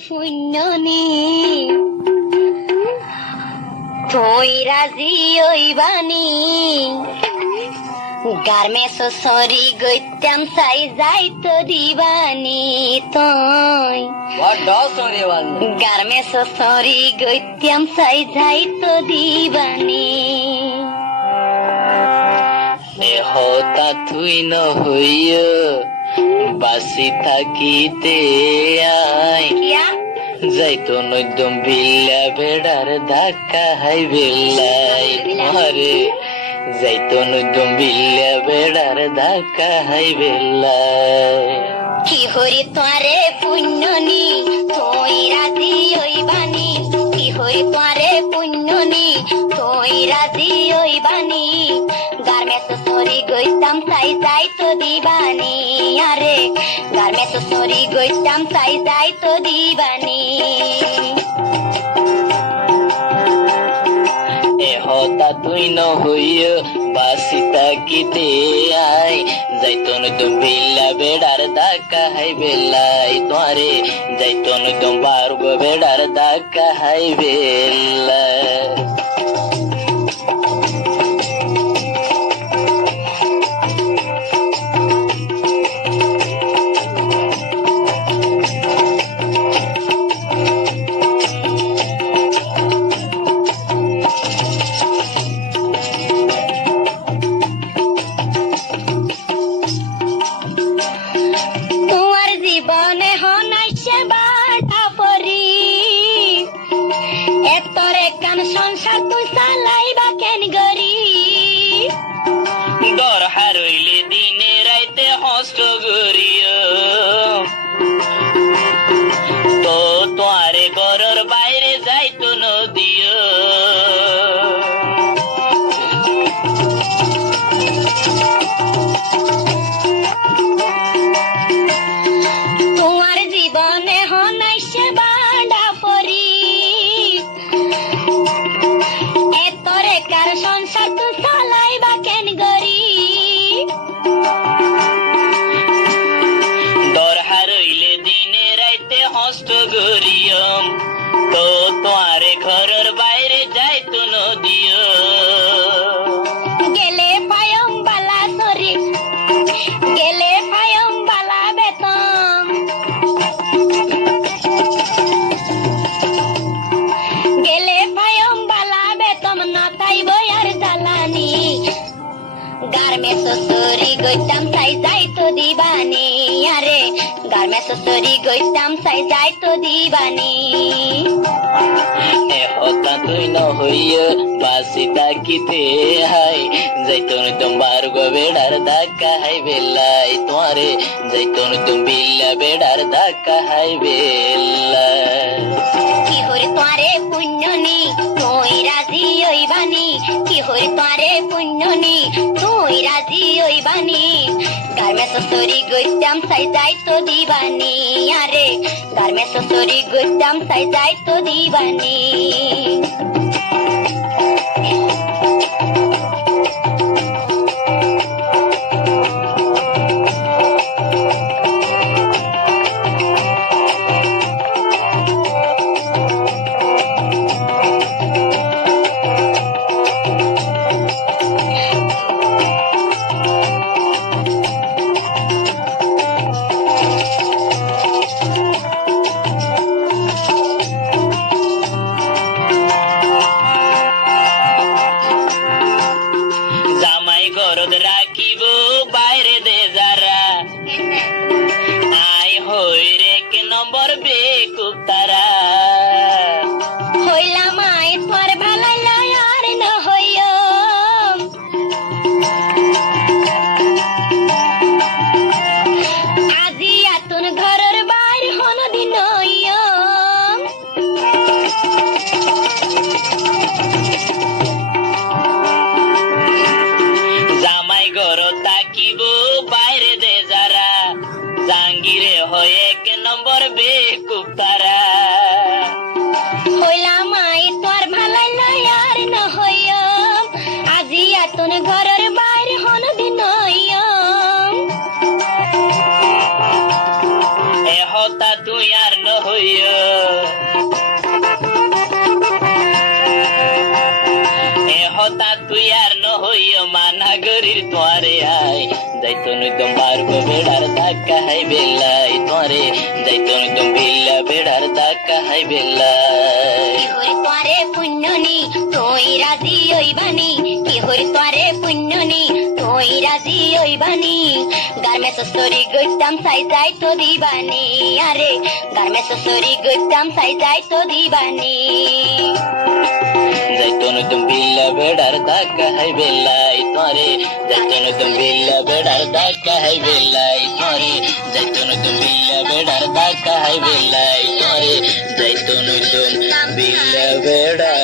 পুণ্যনি তুই রাজি ওইবানি garments sorry গইতাম চাই যাই তো দিবানি তুই গার্মেন্টস সরি গইতাম চাই যাই তো দিবানি হতা তুই নহইয় বাসি থাকিতে আই যাইতো নইদম বিল্লা বেড়ার ধাক্কা হাই বেল্লাই আরে যাইতো নইদম বিল্লা বেড়ার ধাক্কা হাই বেল্লাই কি হরি তোরে পুণ্যনি তুই রাজি ওইবানি কি হরি তোরে পুণ্যনি তুই রাজি ওইবানি গার্মেন্টস সরি গইতাম চাই যাই তো দিবানি আরে গার্মেন্টস সরি গইতাম চাই যাই তো দিবানি হতা তুই নহইয় বাসি থাকিতে আই যাইতো নইদম বিল্লা বেড়ার ধাক্কা হাই বেল্লাই তোরে যাইতো নইদম বারুগ বেড়ার ধাক্কা হাই বেল্লাই সংসার তুই চালাইবা কেন গরি দর হারইলে দিনে রাইতে হস্ত গরিয় তো তোয়ারে ঘরের বাইরে যাইতো নদিও তোমার জীবনে হনাইছে বাড়া পরি এতরে কার সংসার তুই চালাইবা কেন গরি দর হারইলে দিনে রাইতে হস্ত গরিয়ম তো তোয়ারে ঘরের বাইরে যাইতো নদিও গেলে পায়ম বালা সরি গেলে পায়ম বালা বেতম গেলে পায়ম বালা বেতম না তাইব আর জ্বালানি গার্মেন্টস সরি গইতাম চাই যাই তো দিবানি আরে গার্মেন্টস সরি গইতাম চাই যাই তো দিবানি হতা তুই নহইয় বাসি থাকিতে হাই যাইতো নইদম বারুগ বেড়ার ধাক্কা হাই বেল্লাই তোরে যাইতো নইদম বিল্লা বেড়ার ধাক্কা হাই বেল্লাই কি হরি তোরে পুণ্যনি তুই রাজি ওইবানি কি হরি তোরে পুণ্যনি তুই রাজি ওইবানি গার্মেন্টস সরি গইতাম চাই যাই তো দিবানি আরে গার্মেন্টস সরি গইতাম চাই যাই তো দিবানি জামাই গরদ রাখিব বাইরে দে যারা আই হই রে কে নম্বর বেকুব তারা হইলাম আই তোর ভালাই লয় আর ন হইও আজি আতুন ঘরের বাইর হন দিন হইও জামাই গরদ থাকিব বাইরে দে যারা জাঙ্গিরে হয় এক নম্বর বেকুব তারা হইলাম আই তোর ভালাই লয় আর ন হইও আজি আতুন ঘরের বাইর হন দিন হইও হতা তুই আর নহইয় হতা তুই আর নহইয় মানাগরির তোয়ারে আয় যাইতো নইতম বারগো বেড়ার ধাক্কা হাই বেলাই তোরে যাইতো নইতম বিল্লা বেড়ার ধাক্কা হাই বেলাই কি হরি তোরে পুণ্যনি তুই রাজি হইবানি কি হরি তোরে পুণ্যনি তুই রাজি হইবানি গার্মে সসরি গুতাম সাই যাই তো দিবানি আরে গার্মে সসরি গুতাম সাই যাই তো দিবানি যাইতো নইতম বিল্লা বেড়ার ধাক্কা হাই বেলাই তোরে যাইতো নইতম বিল্লা বেড়ার ধাক্কা হাই বেলাই তোরে যাইতো নইতম বিল্লা বেড়ার ধাক্কা হাই বেলাই তোরে যাইতো নইতম বিল্লা বেড়ার